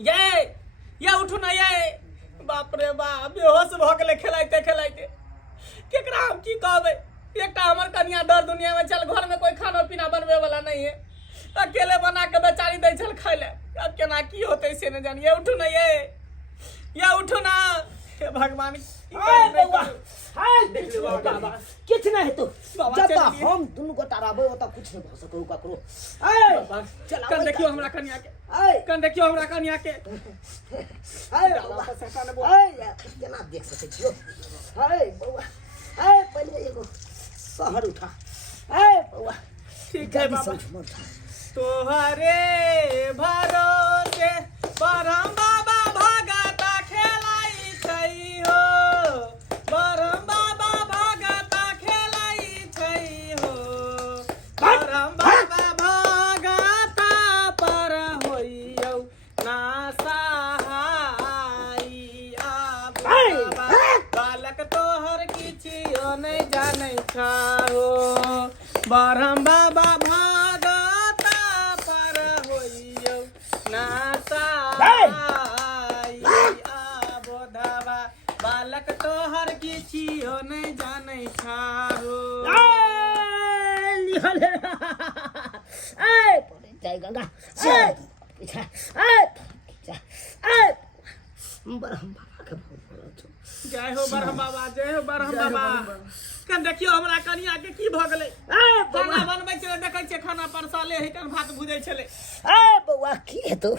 ये उठू ना ये बाप रे बाप बेहोश भ गेले खेलाइते खेलाइते केकरा हम की कहबे एकटा हमर कन्या डर दुनिया में चल घर में कोई खाना पीना बनवे वाला नहीं है अकेले बना के बेचारी दै छल खाइ ले अब केना की होतै से न जानिए उठू ना ये उठू ना हे भगवान बाबा किछ नहीं तो जब हम दुनु गोटा रहबे ओत कुछ नहीं भ सको ककरो चल कन देखियो हमरा कन्या के कन देखियो हमरा कन्या के बाबा सैतान बोल केना देख सकै छियो बौआ पहिले एगो शहर उठा बौआ ठीक है बाबा तोहरे भरोसे परम बाबा भगता खेलाई छई हो परम बाबा भगता खेलाई छई हो परम बाबा भगता पर होइयो ना सहाई बाबा बालक तोहर किछियो नहीं जानै छाओ परम बाबा बालक तोहर किछियो नहीं जानै छाओ जय गंगा पीछा बरहम बाबा के जय हो बरहम बाबा जय हो बरहम बाबा कन देखियो हमरा कनिया के की भ गेलै खाना बनबै छले देखै छै खाना परसाले है कन भात भुजै छले बौआ की हेतौ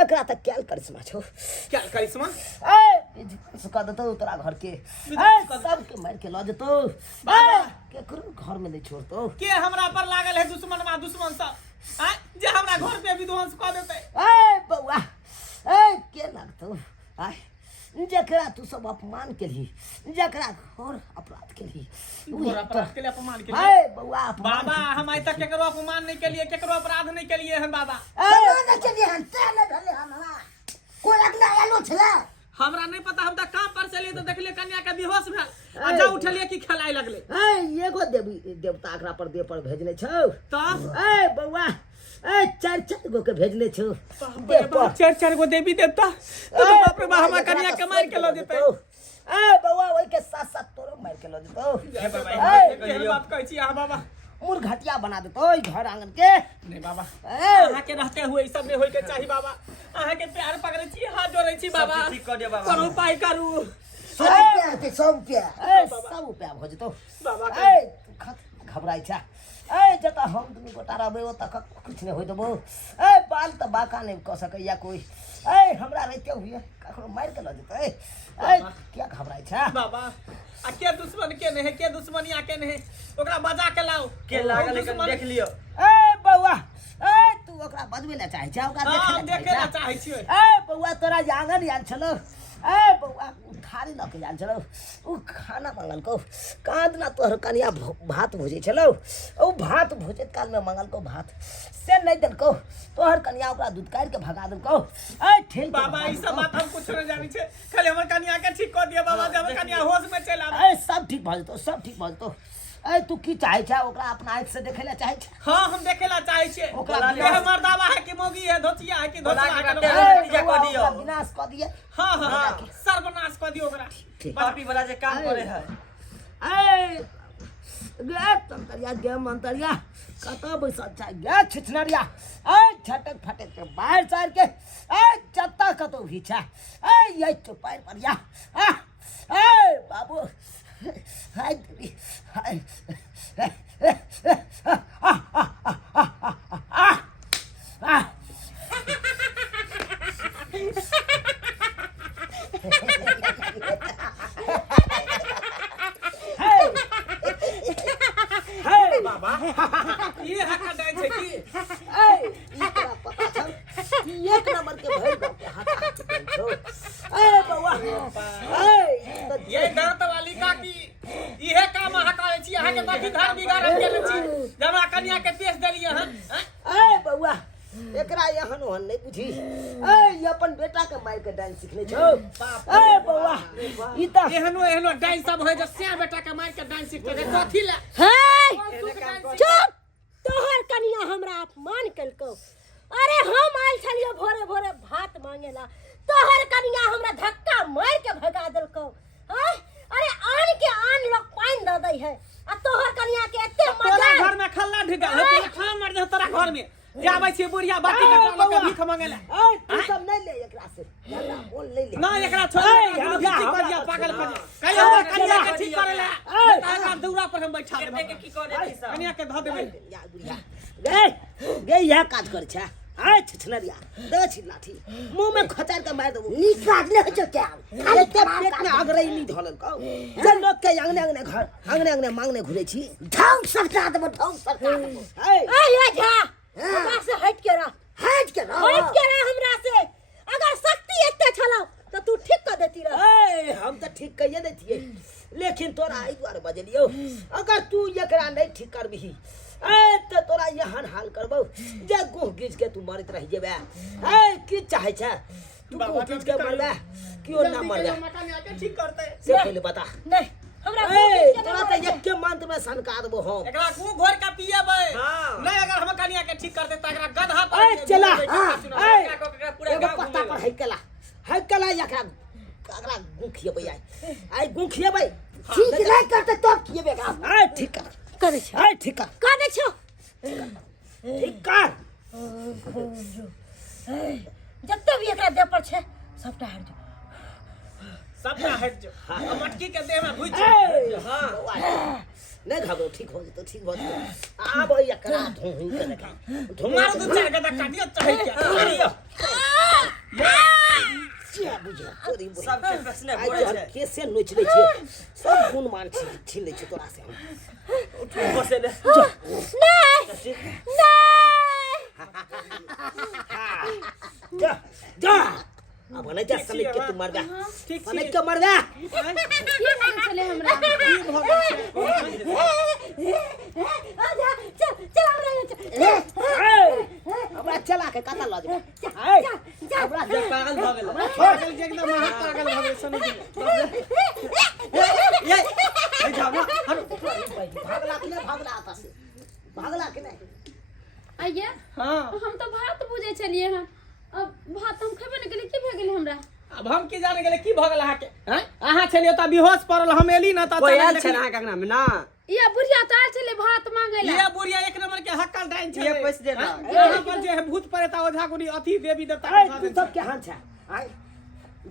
एकरा त क्याल करिश्मा छौ क्याल करिश्मा सुका देतौ तोरा घर के सब के मार के ल जेतौ बाबा केकरो घर में नहीं छोड़तौ के हमरा पर लागल है दुश्मन सब जे हमरा घर पे विध्वंस क देतै बौआ के लागतौ जकरा तू सब अपमान केली जकरा घोर अपराध केली घोर अपराध के लिए अपमान केली बौआ बाबा हम आइ तक केकरो अपमान नहीं केलिए केकरो अपराध नहीं केलिए हन बाबा नहीं केलिए हन तेने धले हमरा कोई अगला आलो छला हमरा नहीं पता हम त काम पर चलिए तो देखलिए कन्या के बेहोश भेल आ जा उठलिए कि खेलाय लगले एगो देवी देवता एकरा पर देह पर भेजने छौ त बौआ चार गो के भेजने छौ चार गो देवी देवता तो बाप रे बाप हमरा कन्या के मार के ल जेतै बौआ ओइ के साथ साथ तोरो मार के ल जेतौ के बात कहै छी हां बाबा मुर घटिया बना देतौ घर आंगन के नहीं बाबा अहाँ के रहते हुए ई सब नहीं होय के चाहिए बाबा अहाँ के प्यार पकड़ै छी हाथ जोड़ै छी बाबा ठीक कर दे बाबा करू उपाय करू सब उपाय भ जेतौ बाबा घबराइ छ जता हम दुनु गोटा रहबै ओतऽ कुछ नहीं होय देबो बाल त बाका नहीं क सकैया कोई हमरा रहते हुए ककरो मार के ल जेतै क्या घबराइ छ बाबा आ के दुश्मन के नहीं है के दुश्मनिया के नहीं ओकरा बजा के लाओ के लागल देख लियो बौआ तू ओकरा बजबै ले चाहै छ ओकरा देखे ले चाहै छियै बौआ तोरा जे आंगन आयल छलो बौआ थारी ल के आयल छलो उ खाना मंगल को कांद ना तोहर कनिया भात भुजै छलो ओ भात भुजैत काल में मंगल को भात से नहीं देल को तोहर कनिया ओकरा दूध काट के भगा देल को ठेल बाबा ई सब बात हम कुछ नहीं जानि छै खाली हमर कनिया के ठीक कर दिया बाबा जब कनिया होश में चल आवे सब ठीक भ जेतौ सब ठीक भ जेतौ तू की चाहै छ ओकरा अपना आँख से देखे ला चाहै छ हां हम देखे ला चाहै छियै ओकरा हमर दावा है कि मोगी है धोतिया है कि धोतिया है विनाश क दिए हां सर्वनाश क दियो ओकरा पापी वाला जे काम करे है गे तंतरिया गे मंतरिया कत बैसल छ गे छिछनरिया झटक फटक के बाहर चार के जत्ता कतो भी छ ये तो पैर परिया बाबू हाय देवी हाय बाबा ये हका दै छै की ई तोरा पता छ एक नंबर के भइल बाप के हाथ छौ बौआ ये दर्द वाली का की इहे काम हकाय छी अहाँ के बाकी घर बिगाड़ के छी जमा कन्या के पेश देलिए हन बौआ एकरा यहन ओहन नहीं बुझी ये अपन बेटा के मार के डांस सीखने छौ बौआ ई त एहनो डांस सब होय जे से बेटा के मार के डांस सीखते रे कथि ले चुप तोहर कनिया हमरा अपमान कलको अरे हम आयल छलियो भोरे भोरे भात मांगे कहेला तोहर कनिया हमरा धक्का मार के भगा देलको हैं अरे आन के आन लोग पानी द दई है आ तोहर कनिया के एते तोरा मजा घर में खल्ला ढिका है खान मार दे तोरा घर में जाबै छी बुढ़िया बाटी के भीख मांगेला ए तू सब नहीं ले एकरा से याला बोल ले ले ना एकरा छोड़ ठीक कर दिया पागल कर कहियो कन्या के ठीक करे ले ताका दौरा पर हम बैठा देबे के की करे छी सब कन्या के ध देबे या बुढ़िया गे यह काज कर छा आय छछनरिया दे छी लाठी मुंह में खचार के मार देबो नी काट ले हो क्या अरे ते पेट में आग रही नहीं धोलन को जे लोग के अंगने अंगने मांगने घुरे छी ढंग सकता दे ढंग सकता ए ए ये जा हमरा से हट के रह हमरा से अगर शक्ति एते छलो तो तू ठीक कर देती रह ए हम तो ठीक कहिए देतिए लेकिन तोरा आई द्वार बजलियो अगर तू एकरा नहीं ठीक करबही ए तो तोरा यहन हाल करबो जे गुह गिज के तू मरत रह जेबे ए की चाहे छ तू गुह गिज के मरबे क्यों ना मरबे मकान आके ठीक करते से पहले बता नहीं हमरा ए तोरा तो एक के मंत्र में सनका देबो हम एकरा को घोर का पिएबै नहीं अगर हम कन्या के ठीक करते त एकरा गधा पर ए चला एकरा पूरा एगो गांव पत्ता पर हैकला एकरा गुखिएबै आई गुखिएबै ठीक नहीं करते तब किएबे का ए ठीक कर करे छ ए ठीक कर दे छो ठीक कर जत्ते भी एकरा दे पर छे सबटा हट जा सबटा हट जो मटकी के देह में घुस ए हां नहीं घबरो ठीक हो जतो आब एकरा धुई के देखा मारो दो चार गदा काटियो चाहे क्या क्या बुझे तोरी बुझे सब के प्रश्न आज बोले हम छै कैसे नोच ले छिए सब गुण मान छीन ले छी तोरा से हम बसे ले नहीं जा जा अब नहीं जा समेट के तू मर जा ठीक समेट के मर जा ये मन चले हमरा चल हमरा चला के कता ल जा हमरा जे पागल भ गेल पागल जे एकदम महा पागल भ गेल सुन ये जाओ ना भागला के नहीं आइए हां हम तो भात बुझे छलिए हन अब भात हम खेबे न गेले की भ गेले हमरा अब हम की जाने गेले की भ गेल अहाँ के हैं अहाँ छलियो त बेहोश पड़ल हम एली न त कोई आल छै ना कंगना में ना ये बुढ़िया तो आल छले भात मांगे ला ये बुढ़िया एक नंबर के हक्कल डाइन छे ये पैसे दे दा यहाँ पर जे है भूत प्रेत ओझा गुनी अथी देवी देवता ए तू सब के हां छ आय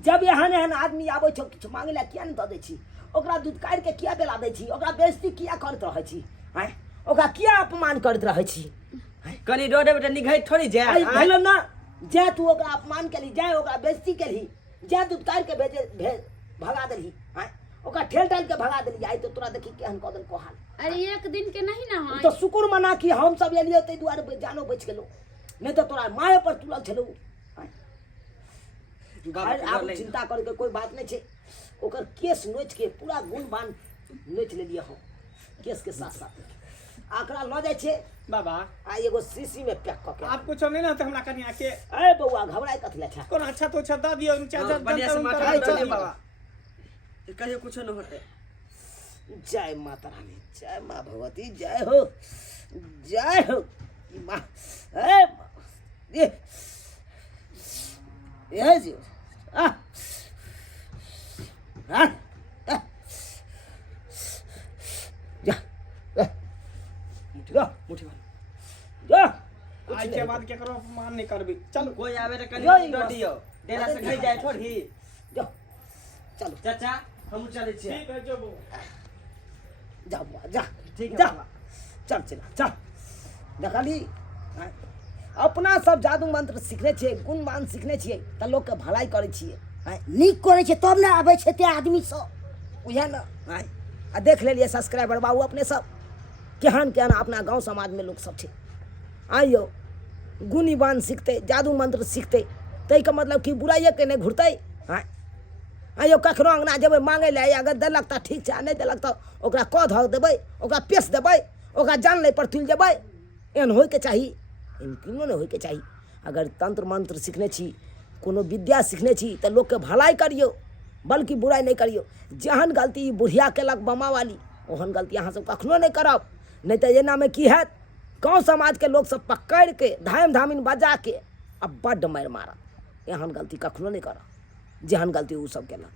जब एहन एहन आदमी आबै छ किछ मांगे ला किया न द दै छी ओकरा दूध काट के किया बेला दै छी ओकरा बेइज्जती किया करत रहै छी आय ओकरा किया अपमान करत रहै छी कनी रोडे बेटा निघै थोड़ी जा आई भेलो ना जे तू ओकरा अपमान केली जाय ओकरा बेइज्जती केली जे दूध काट के भेज भगा देली आय ओकरा ठेल ठाल के भगा देली आई तो तोरा देखी केहन कदन को हाल अरे एक दिन के नहीं ना तो शुक्र मना कि हम सब एलियो तै दुआरे जानो बच गेलो नहीं तो तोरा माये पर तुलल छलो आप चिंता करे के कोई बात नहीं छे ओकर केस नोच के पूरा गुण बान नोच ले लिया हम केस के साथ साथ आकरा ल जाय छे बाबा आ एगो शीशी में पैक क के आप कुछ नहीं ना तो हमरा कन्या के ए बउआ घबराई कथले छा कोन अच्छा तो अच्छा द दियो चाचा बढ़िया से माथा जनता दे बाबा कहियो कुछ न होते जय माता रानी जय माँ भगवती जय हो माँ ए ये जी आ आ जा जा मुठी मार जा आज के बाद केकरो अपमान नहीं करबी चल कोई आवे त यो, कनी दो दियो डेरा से खाई जाए थोड़ी जा चलो चाचा हम चले छी ठीक है जो बो जा बुआ जा ठीक है जा बाबा चल चल देखली अपना सब जादू मंत्र सीखने छिए गुण मान सीखने छिए त लोग के भलाई करे छिए नीक करे छे तब ना आबै छे ते आदमी सब उहे न आ देख लेलिए सब्सक्राइबर बाबू अपने सब केहन केहन अपना गांव समाज में लोग सब छे आइयो गुणी बान सीखते जादू मंत्र सीखते तै के मतलब कि बुराइए के नहीं घुरते आइयो कखनो अंगना जेबै मांगे ले अगर देलक त ठीक छै नहीं देलक त ओकरा क धक देबै ओकरा पेश देबै ओकरा जान ले पर तुल जेबै एहन होय के चाही किनो नहीं होय के चाही अगर तंत्र मंत्र सीखने छी कोनो विद्या सीखने छी त लोग के भलाई करियो बल्कि बुराई नहीं करियो जहन गलती बुढ़िया केलक बमा वाली ओहन गलती अहाँ सब कखनो नहीं करब नहीं तो एना में की हैत गाँव समाज के लोग सब पकड़ के धाम धामिन बजा के अब बड्ड मारि मारत एहन गलती कखनो नहीं कर जेहन गलती उ सब केला